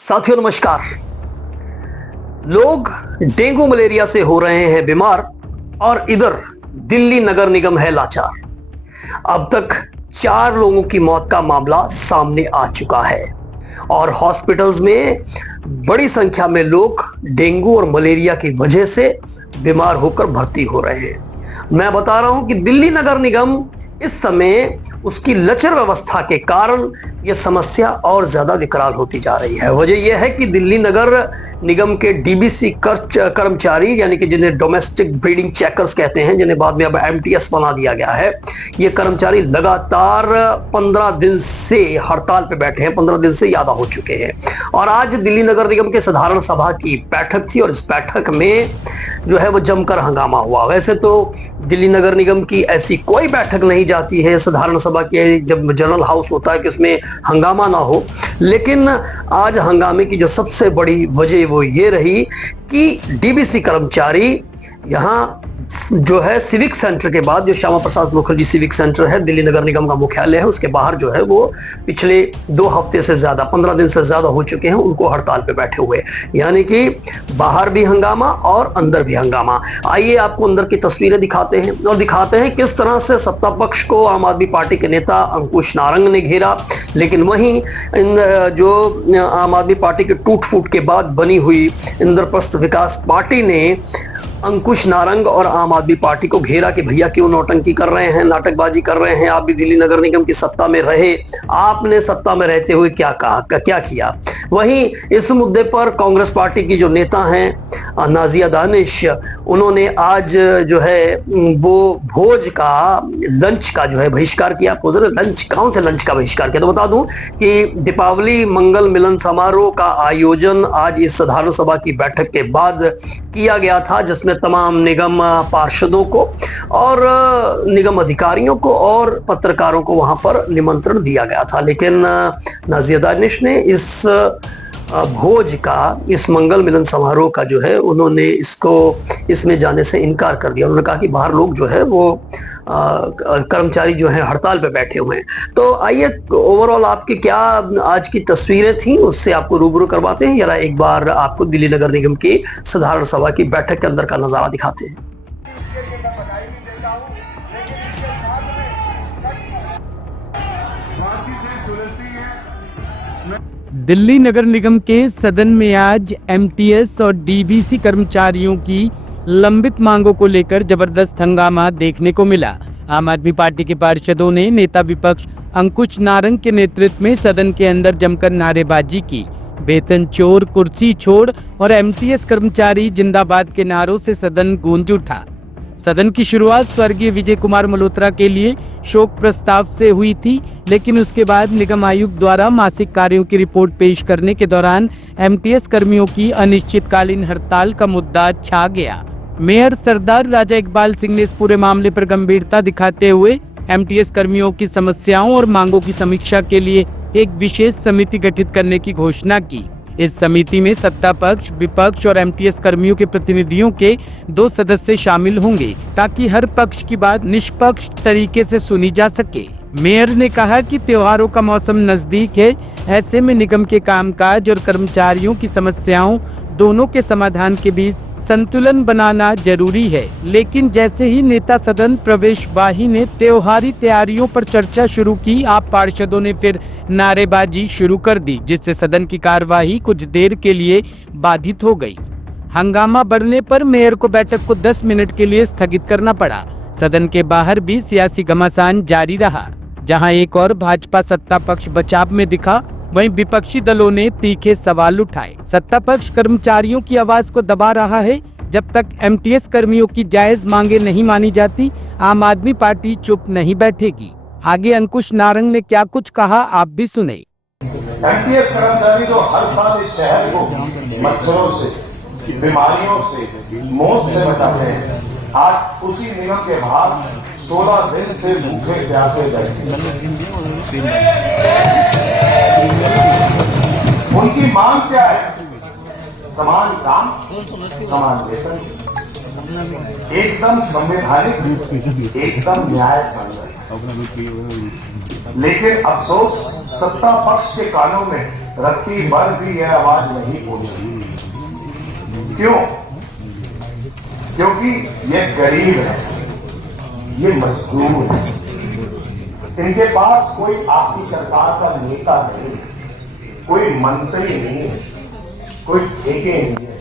साथियों नमस्कार। लोग डेंगू मलेरिया से हो रहे हैं बीमार और इधर दिल्ली नगर निगम है लाचार। अब तक 4 लोगों की मौत का मामला सामने आ चुका है और हॉस्पिटल्स में बड़ी संख्या में लोग डेंगू और मलेरिया की वजह से बीमार होकर भर्ती हो रहे हैं। मैं बता रहा हूं कि दिल्ली नगर निगम इस समय उसकी लचर व्यवस्था के कारण यह समस्या और ज्यादा विकराल होती जा रही है। वजह यह है कि दिल्ली नगर निगम के डीबीसी कर्मचारी यानी कि जिन्हें डोमेस्टिक ब्रीडिंग चेकर्स कहते हैं, जिन्हें बाद में अब एमटीएस बना दिया गया है, ये कर्मचारी लगातार 15 दिन से हड़ताल पे बैठे हैं। 15 दिन से ज्यादा हो चुके हैं और आज दिल्ली नगर निगम के साधारण सभा की बैठक थी और इस बैठक में जो है वो जमकर हंगामा हुआ। वैसे तो दिल्ली नगर निगम की ऐसी कोई बैठक नहीं जाती है साधारण सभा के, जब जनरल हाउस होता है कि उसमें हंगामा ना हो, लेकिन आज हंगामे की जो सबसे बड़ी वजह वो ये रही कि डीबीसी कर्मचारी यहां जो है सिविक सेंटर के बाद, जो श्यामा प्रसाद मुखर्जी सिविक सेंटर है दिल्ली नगर निगम का मुख्यालय है, उसके बाहर जो है वो पिछले 2 हफ्ते से ज्यादा 15 दिन से ज्यादा हो चुके हैं उनको हड़ताल पे बैठे हुए, यानी कि बाहर भी हंगामा और अंदर भी हंगामा। आइए आपको अंदर की तस्वीरें दिखाते हैं और दिखाते हैं किस तरह से सत्ता पक्ष को आम आदमी पार्टी के नेता अंकुश नारंग ने घेरा, लेकिन वहीं इन जो आम आदमी पार्टी के टूट फूट के बाद बनी हुई इंद्रप्रस्थ विकास पार्टी ने अंकुश नारंग और आम आदमी पार्टी को घेरा कि भैया क्यों नौटंकी कर रहे हैं, नाटकबाजी कर रहे हैं, आप भी दिल्ली नगर निगम की सत्ता में रहे, आपने सत्ता में रहते हुए क्या कहा, क्या किया। वहीं इस मुद्दे पर कांग्रेस पार्टी की जो नेता हैं नाजिया दानिश, उन्होंने आज जो है वो भोज का लंच का जो है बहिष्कार किया। लंच कौन से लंच का बहिष्कार किया, तो बता दूं कि दीपावली मंगल मिलन समारोह का आयोजन आज इस साधारण सभा की बैठक के बाद किया गया था, जिसमें तमाम निगम पार्षदों को और निगम अधिकारियों को और पत्रकारों को वहां पर निमंत्रण दिया गया था। लेकिन नाजिया दानिश ने इस भोज का, इस मंगल मिलन समारोह का जो है उन्होंने इसमें जाने से इनकार कर दिया। उन्होंने कहा कि बाहर लोग जो है वो कर्मचारी जो है हड़ताल पे बैठे हुए हैं। तो आइए ओवरऑल आपकी क्या आज की तस्वीरें थी उससे आपको रूबरू करवाते हैं। जरा एक बार आपको दिल्ली नगर निगम की साधारण सभा की बैठक के अंदर का नजारा दिखाते हैं। दिल्ली नगर निगम के सदन में आज एमटीएस और डीबीसी कर्मचारियों की लंबित मांगों को लेकर जबरदस्त हंगामा देखने को मिला। आम आदमी पार्टी के पार्षदों ने नेता विपक्ष अंकुश नारंग के नेतृत्व में सदन के अंदर जमकर नारेबाजी की। वेतन चोर, कुर्सी छोड़ और एमटीएस कर्मचारी जिंदाबाद के नारों से सदन गूंज उठा। सदन की शुरुआत स्वर्गीय विजय कुमार मल्होत्रा के लिए शोक प्रस्ताव से हुई थी, लेकिन उसके बाद निगम आयुक्त द्वारा मासिक कार्यों की रिपोर्ट पेश करने के दौरान एमटीएस कर्मियों की अनिश्चितकालीन हड़ताल का मुद्दा छा गया। मेयर सरदार राजा इकबाल सिंह ने इस पूरे मामले पर गंभीरता दिखाते हुए एमटीएस कर्मियों की समस्याओं और मांगों की समीक्षा के लिए एक विशेष समिति गठित करने की घोषणा की। इस समिति में सत्ता पक्ष, विपक्ष और एमटीएस कर्मियों के प्रतिनिधियों के 2 सदस्य शामिल होंगे ताकि हर पक्ष की बात निष्पक्ष तरीके से सुनी जा सके। मेयर ने कहा कि त्योहारों का मौसम नजदीक है, ऐसे में निगम के कामकाज और कर्मचारियों की समस्याओं दोनों के समाधान के बीच संतुलन बनाना जरूरी है। लेकिन जैसे ही नेता सदन प्रवेशवाही ने त्योहारी तैयारियों पर चर्चा शुरू की, आप पार्षदों ने फिर नारेबाजी शुरू कर दी, जिससे सदन की कार्यवाही कुछ देर के लिए बाधित हो गई। हंगामा बढ़ने पर मेयर को बैठक को 10 मिनट के लिए स्थगित करना पड़ा। सदन के बाहर भी सियासी घमासान जारी रहा, जहां एक और भाजपा सत्ता पक्ष बचाव में दिखा, वहीं विपक्षी दलों ने तीखे सवाल उठाए। सत्ता पक्ष कर्मचारियों की आवाज को दबा रहा है। जब तक एमटीएस कर्मियों की जायज मांगे नहीं मानी जाती, आम आदमी पार्टी चुप नहीं बैठेगी। आगे अंकुश नारंग ने क्या कुछ कहा, आप भी सुने। एमटीएस कर्मचारी जो हर साल इस शहर को मच्छरों से, बीमारियों से, मौत से बचाते हैं, आज उसी निगम के बाहर 16 दिन से भूखे प्यासे बैठे। उनकी मांग क्या है? समान काम, समान वेतन, एकदम संवैधानिक, एकदम न्याय संगत। लेकिन अफसोस सत्ता पक्ष के कानों में रत्ती भर भी यह आवाज नहीं पहुंची। क्यों? क्योंकि ये गरीब है, ये मजदूर है, इनके पास कोई आपकी सरकार का नेता नहीं है, कोई मंत्री नहीं है, कोई ठेके नहीं है,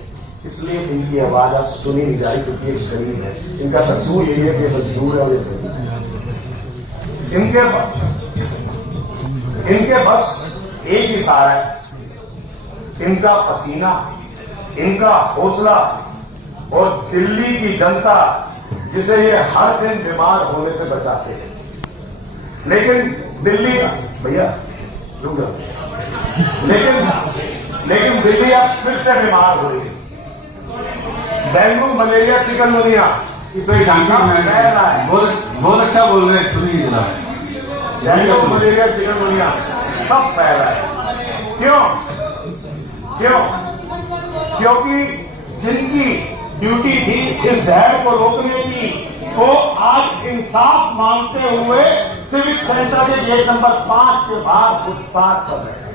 इसलिए इनकी आवाज आज सुनी नहीं जाए क्योंकि ये गरीब है। इनका कसूर यही है कि मजदूर है और ये गरीब है। इनके बस एक ही सहारा है, इनका पसीना, इनका हौसला और दिल्ली की जनता जिसे ये हर दिन बीमार होने से बचाते हैं। लेकिन दिल्ली भैया रुक जाओ, लेकिन दिल्ली अब फिर से बीमार हो रही है। डेंगू, मलेरिया, चिकनगुनिया बहुत अच्छा बोल रहे हैं। डेंगू, मलेरिया, चिकनगुनिया सब फैल रहा है। क्यों? क्योंकि जिनकी ड्यूटी थी इस जहर को रोकने की, वो आज इंसाफ मांगते हुए सिविक सेंटर के गेट नंबर 5 के बाहर फुटपाथ कर रहे हैं।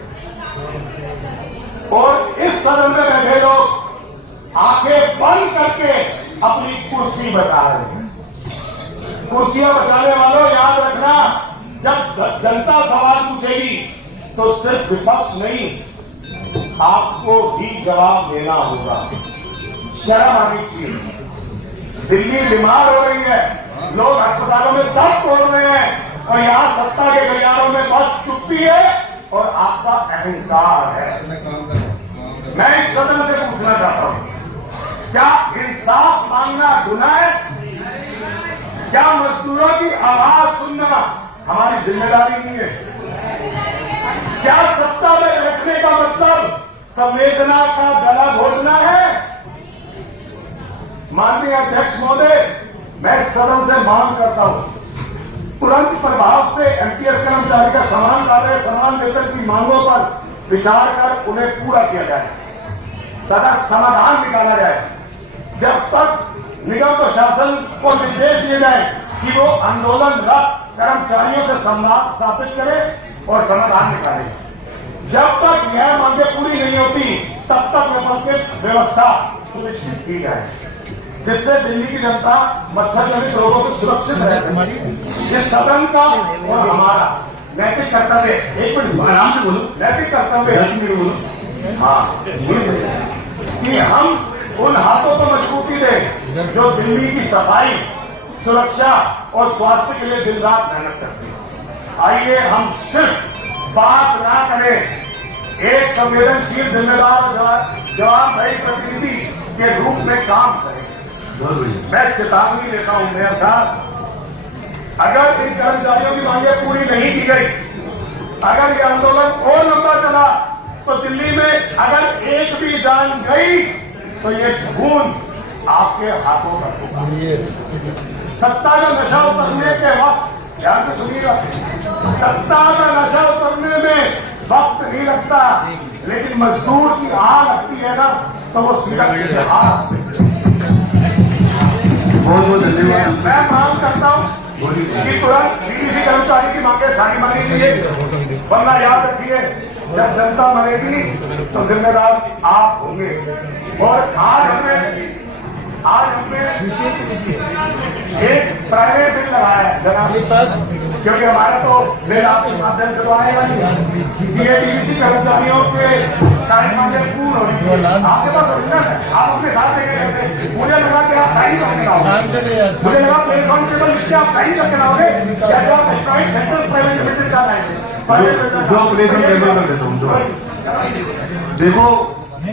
और इस सदन में बैठे लोग आंखें बंद करके अपनी कुर्सी बचा रहे हैं। कुर्सियां बचाने वालों याद रखना, जब जनता सवाल पूछेगी तो सिर्फ विपक्ष नहीं, आपको भी जवाब देना होगा। शर्म आनी चाहिए। दिल्ली बीमार हो रही है, लोग अस्पतालों में दम तोड़ रहे हैं और यहां सत्ता के गलियारों में बस चुप्पी है और आपका अहंकार है। मैं इस सदन से पूछना चाहता हूं, क्या इंसाफ मांगना गुनाह है? क्या मजदूरों की आवाज सुनना हमारी जिम्मेदारी नहीं है? क्या सत्ता में बैठने का मतलब संवेदना का गला घोटना है? माननीय अध्यक्ष महोदय, मैं सदन से मांग करता हूं, तुरंत प्रभाव से एमटीएस कर्मचारी का समान कार्य, समान वेतन की मांगों पर विचार कर उन्हें पूरा किया जाए तथा समाधान निकाला जाए। जब तक निगम प्रशासन को निर्देश दिए जाए कि वो आंदोलनरत कर्मचारियों से संवाद स्थापित करे और समाधान निकाले। जब तक यह मांगे पूरी नहीं होती तब तक वैकल्पिक व्यवस्था सुनिश्चित की जाए, जिससे दिल्ली की जनता मच्छर जनित रोगों से सुरक्षित रह सके। इस सदन का और हमारा नैतिक कर्तव्य, एक मिनट आराम से बोलो, नैतिक कर्तव्य बोलो, हाँ कि हम उन हाथों को मजबूती दें जो दिल्ली की सफाई, सुरक्षा और स्वास्थ्य के लिए दिन रात मेहनत करते हैं। आइए हम सिर्फ बात ना करें, एक संवेदनशील, जिम्मेदार और जवाबदेही प्रतिनिधि के रूप में काम करें। मैं चेतावनी देता हूं मेयर साहब, अगर इन कर्मचारियों की मांगें पूरी नहीं की गई, अगर ये आंदोलन और लंबा चला तो दिल्ली में अगर एक भी जान गई तो ये खून आपके हाथों का होगा। सत्ता का नशा उतरने के वक्त, ध्यान से सुनिएगा, सत्ता का नशा उतरने में वक्त नहीं लगता, लेकिन मजदूर की आग लगती है ना तो वो सिगरेट के हाथ से। बहुत बहुत धन्यवाद। मैं मांग करता हूं कि तुरंत डीडीसी कर्मचारी की मांगे सारी मांगी लीजिए, वरना याद रखिए जब जनता मरेगी तो जिम्मेदार आप होंगे। और आज हमने एक प्राइवेट बिल लगाया है जनाब, क्योंकि हमारा तो बिल आपके माध्यम से तो आएगा नहीं। डीडीसी कर्मचारियों के सारी मांगे पूर्ण होनी चाहिए। आपके पास ओरिजिनल है, आप अपने साथ लेके, मुझे लगा कि आप साइन करके लाओगे, मुझे लगा प्लेस ऑन टेबल लिख के आप साइन करके लाओगे, या जो आप स्ट्राइक सेंटर प्राइवेट लिमिटेड का लाएंगे। जो प्लेस ऑन टेबल कर देता हूँ। देखो,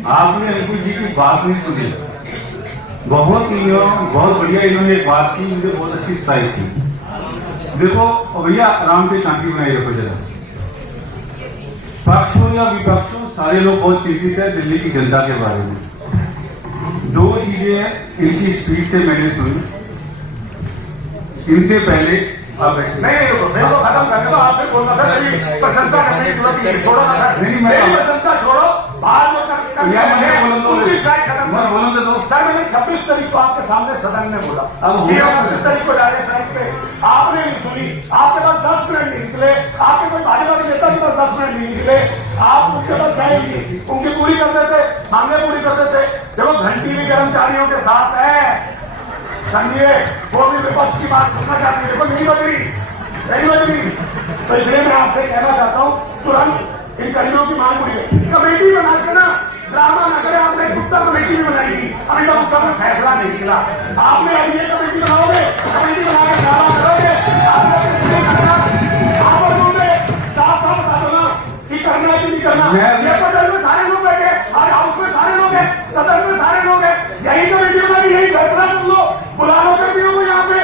आपने अंकुर जी की बात नहीं सुनी, बहुत बढ़िया इन्होंने एक बात की, मुझे बहुत अच्छी स्टाइल थी। देखो भैया, आराम से शांति बनाई रखो जरा। पक्ष हो या विपक्ष हो, सारे लोग बहुत चिंतित है दिल्ली की जनता के बारे में। दो चीजें हैं इनकी स्पीच से मैंने सुनी। इनसे पहले आप नहीं खत्म करने दो, आपसे बोलना था, प्रशंसा करने की जरूरत नहीं, थोड़ा सा प्रशंसा छोड़ो, बाद में बोलो तो दो। सर मैंने 26 तारीख को आपके सामने सदन में बोला, अब 26 तारीख को जा रहे साइड पे, आपने नहीं सुनी, आपके पास 10 मिनट नहीं निकले, आपके कोई भाजपा के नेता के पास 10 मिनट नहीं निकले, आप उनके पास जाएंगे, उनकी पूरी करते थे, हमने पूरी करते थे। देखो घंटी भी कर्मचारियों के साथ है, समझिए, वो भी विपक्ष की बात सुनना चाहती है, देखो नहीं बज रही। तो इसलिए मैं आपसे कहना चाहता हूँ तुरंत इन कर्मियों की मांग पूरी करें। कमेटी बना के ना ड्रामा न करें, आपने गुप्ता कमेटी भी बनाई थी, अभी तक उसका कोई फैसला नहीं निकला। आपने अभी ये कमेटी बनाओगे, कमेटी बना के ड्रामा करोगे, आपने नहीं करना। आप साफ साफ बता दो ना कि करना है कि नहीं करना। पटल में सारे लोग बैठे, आज हाउस में सारे लोग हैं, सदन में सारे लोग हैं, यही कमेटी बनाई, यही फैसला कर लो, बुला लो कर्मियों को यहाँ पे,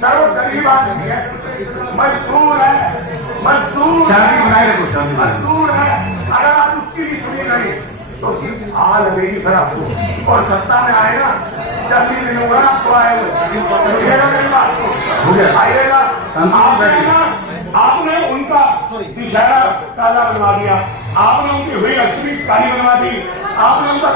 सर गरीब आदमी है, मजदूर है, मजदूर है। अगर आप उसकी भी सुनी नहीं तो उसकी हाल लगेगी सर आपको, और सत्ता में आएगा जब भी मिलूंगा आपको आए हुए मेरी बात को आइएगा। आपने उनका इशारा काला बनवा दिया, आपने उनकी हुई असली काली बनवा दी, आपने उनका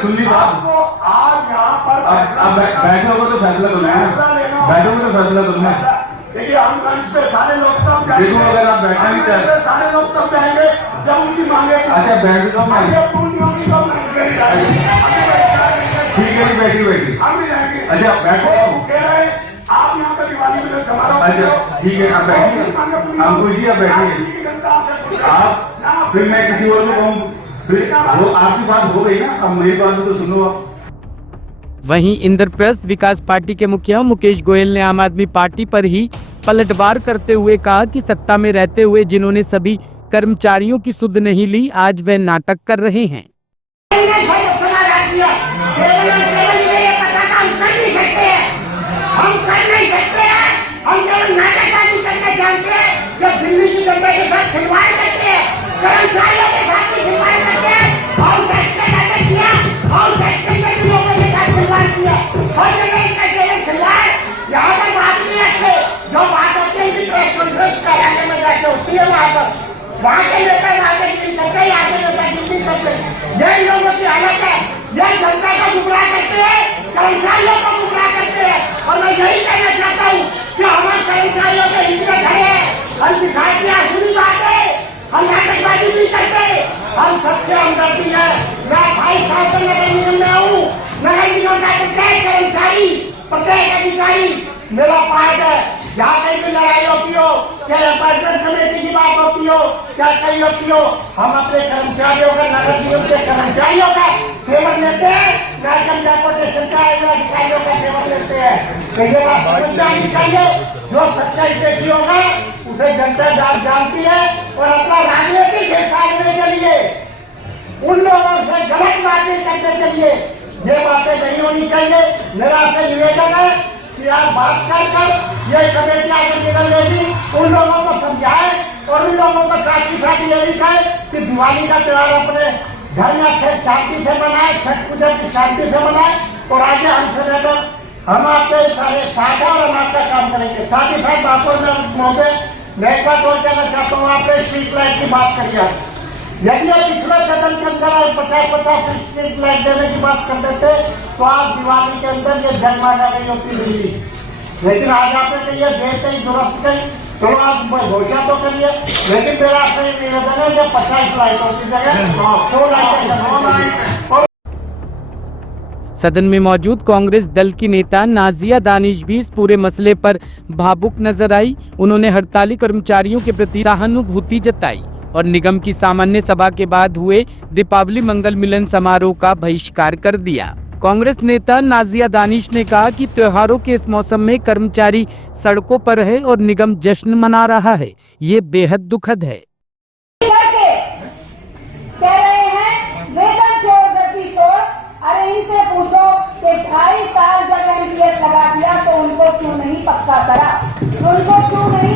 सुननी बात। आज यहाँ पर बैठोगे तो फैसला करना है, बैठोगे तो फैसला करना है। देखिए हम मंच पे सारे लोग तब जाएंगे, देखो अगर आप बैठना नहीं चाहते, सारे लोग तब जाएंगे जब उनकी मांगे। अच्छा बैठ जाओ, ठीक है बैठी हम भी जाएंगे। अच्छा बैठो, आप यहाँ पर दिवाली में समारोह, अच्छा ठीक है आप बैठिए, हम खुशी आप बैठिए आप, फिर मैं किसी और को कहूँ, फिर वो आपकी बात हो गई ना, अब मेरी बात तो सुनो आप। वहीं इंद्रप्रस्थ विकास पार्टी के मुखिया मुकेश गोयल ने आम आदमी पार्टी पर ही पलटवार करते हुए कहा कि सत्ता में रहते हुए जिन्होंने सभी कर्मचारियों की सुध नहीं ली, आज वे नाटक कर रहे हैं। हम कर नहीं सकते हैं, हम केवल नाटकबाजी करना जानते हैं, जब दिल्ली की जनता के साथ खिलवाड़ करते हैं, कर्मचारियों के साथ भी खिलवाड़ करते हैं, और फैक्ट्री नाटक किया, और फैक्ट्री के लोगों के साथ खिलवाड़ किया, और जगह इनका केवल खिलवाड़, यहाँ पर बात नहीं रखते, जो बात होती है इनकी प्रेस कॉन्फ्रेंस कराने में जाके होती है वहाँ के नेता नाटक नहीं करते, यहाँ के नेता ड्यूटी करते, यही लोगों की हालत है, यही जनता को गुमराह करते हैं, कर्मचारियों को गुमराह करते हैं। और मैं यही कहना चाहता हूँ कि हमारे कर्मचारियों के हित में खड़े हैं, हम दिखाई दिया असली बात है, हम नाटकबाजी नहीं करते, हम सबसे हमदर्दी है। मैं 28 साल से नगर निगम में हूँ, नगर निगम का प्रत्येक कर्मचारी, प्रत्येक अधिकारी मेरा पार्ट है। जहाँ कहीं भी लड़ाई होती हो, चाहे अपार्टमेंट कमेटी की बात होती हो, क्या कहीं होती हो, हम अपने कर्मचारियों का, नगर निगम के कर्मचारियों का फेवर लेते हैं, कार्यक्रम डेपुटेशन का अधिकारियों का फेवर लेते हैं। तो ये बात समझ जानी चाहिए, जो सच्चाई देखी होगा उसे जनता जानती है, और अपना राजनीतिक हिस्सा लेने के लिए उन लोगों से गलत बातें करने के लिए ये बातें नहीं होनी चाहिए। मेरा आपसे निवेदन है कि आप बात कर ये कमेटी आगे निकल लेगी, उन लोगों को समझाए, और उन लोगों को साथ ही साथ ये भी कहे कि दिवाली का त्योहार अपने घर में अच्छे शांति से मनाए, छठ पूजा की शांति से मनाए, और आगे हमसे लेकर हम आपके सारे साथ और हम आपका काम करेंगे। साथ ही साथ बातों में मौके मैं एक बात और कहना चाहता हूँ, आपने स्ट्रीट लाइट की बात करी है, यदि आप पिछले सदन के अंदर 50-50 स्ट्रीट लाइट देने की बात करते थे तो आज दिवाली के अंदर ये जगमगा रही होती दिल्ली, लेकिन आज आपने कही देर कहीं दुरुस्त कहीं, चलो आप घोषणा तो करिए, लेकिन मेरा आपसे निवेदन है जब 50 लाइटों की जगह 100 लाइटें। सदन में मौजूद कांग्रेस दल की नेता नाजिया दानिश भी इस पूरे मसले पर भावुक नजर आई। उन्होंने हड़ताली कर्मचारियों के प्रति सहानुभूति जताई और निगम की सामान्य सभा के बाद हुए दीपावली मंगल मिलन समारोह का बहिष्कार कर दिया। कांग्रेस नेता नाजिया दानिश ने कहा कि त्योहारों के इस मौसम में कर्मचारी सड़कों पर है और निगम जश्न मना रहा है, ये बेहद दुखद है। अरे इनसे पूछो कि 2.5 साल जब एमटीएस लगा दिया तो उनको क्यों नहीं पक्का करा, उनको क्यों नहीं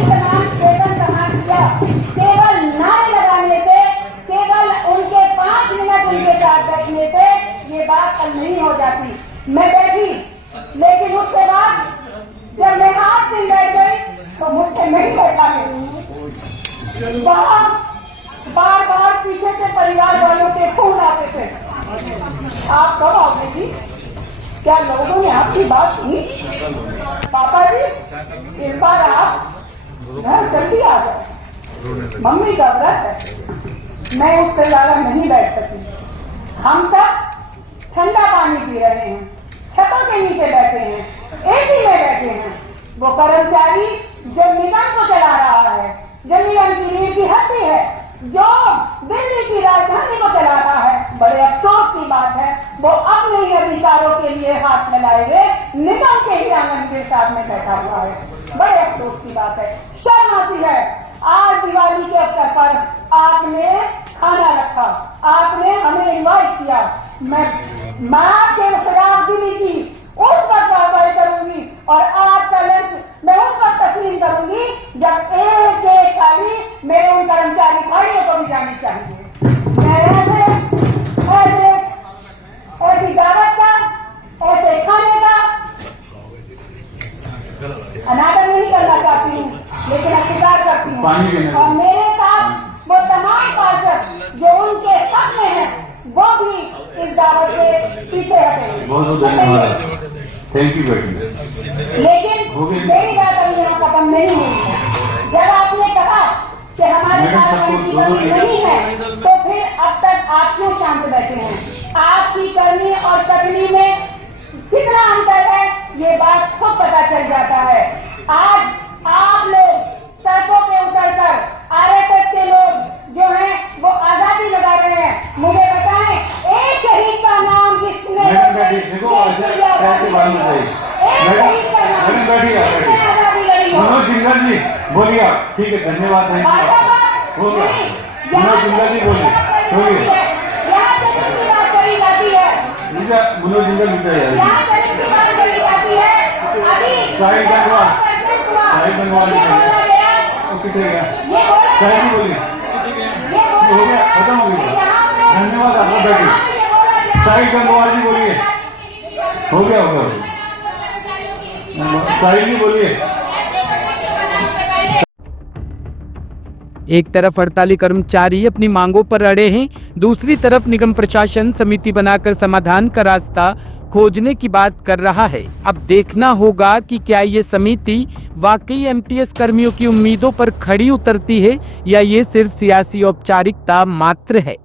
वेतन समान किया। केवल नारे लगाने से, केवल उनके 5 मिनट उनके साथ बैठने से ये बात कल नहीं हो जाती। मैं बैठी, लेकिन उसके बाद जब मैं 8 दिन बैठ गई तो मुझसे नहीं बैठा गया। बार बार पीछे से परिवार वालों के फोन आते थे आप कब आओगे जी? क्या लोगों ने आपकी बात सुनी? पापा जी, इस बार आप घर जल्दी आ जाए। मम्मी का व्रत है, मैं उससे ज्यादा नहीं बैठ सकी। हम सब ठंडा पानी पी रहे हैं, छतों के नीचे बैठे हैं, एसी में बैठे हैं। वो कर्मचारी जो निगम को चला रहा है, जो निगम की रीढ़ की हड्डी है, जो दिल्ली की राजधानी को चला रहा है, बड़े अफसोस की बात है, वो अपने ही अधिकारों के लिए हाथ मिलाए हुए निगम के ही आंगन के साथ में बैठा हुआ है। बड़े अफसोस की बात है, शर्म आती है। आज दिवाली के अवसर पर आपने खाना रखा, आपने हमें इनवाइट किया। मैं आपके खिलाफ दिली की उस वक्त कार्रवाई करूंगी और आपका लंच मैं उस वक्त तस्लीम करूंगी जब एक एक थाली मेरे उन कर्मचारी भाइयों को भी जानी चाहिए। मैं ऐसी दावत का, ऐसे खाने का अनादर नहीं करना चाहती हूँ, लेकिन अस्वीकार करती हूँ। और मेरे साथ वो तमाम पार्षद जो उनके हक में हैं, वो भी इस दावत से पीछे हटे। बहुत बहुत धन्यवाद, थैंक यू बेटी। लेकिन मेरी बात अभी यहाँ खत्म नहीं हुई। जब आपने कहा कि हमारे पास की कमी नहीं है, तो फिर अब तक आप क्यों शांत बैठे हैं? आपकी करनी और तकनी में कितना अंतर है, ये बात खुद पता चल जाता है। आज आप लोग सड़कों पे उतरकर आरएसएस के लोग जो हैं वो आजादी लगा रहे हैं। मुझे बताएं, एक शहीद का नाम किसने? मनोज सिंघल जी बोलिए आप। ठीक है, धन्यवाद। हो गया, मनोज सिंघल जी बोलिए। मनोज सिंघल शाहिद गंगवार, शाहिद गंगवार ओके, ठीक है, शाहिद जी बोलिए। हो गया, खत्म हो गया, धन्यवाद आपका बेटी। शाहिद गंगवार जी बोलिए। हो गया, हो गया, शाहिद जी बोलिए। एक तरफ हड़ताली कर्मचारी अपनी मांगों पर अड़े हैं, दूसरी तरफ निगम प्रशासन समिति बनाकर समाधान का रास्ता खोजने की बात कर रहा है। अब देखना होगा कि क्या ये समिति वाकई एमटीएस कर्मियों की उम्मीदों पर खड़ी उतरती है या ये सिर्फ सियासी औपचारिकता मात्र है।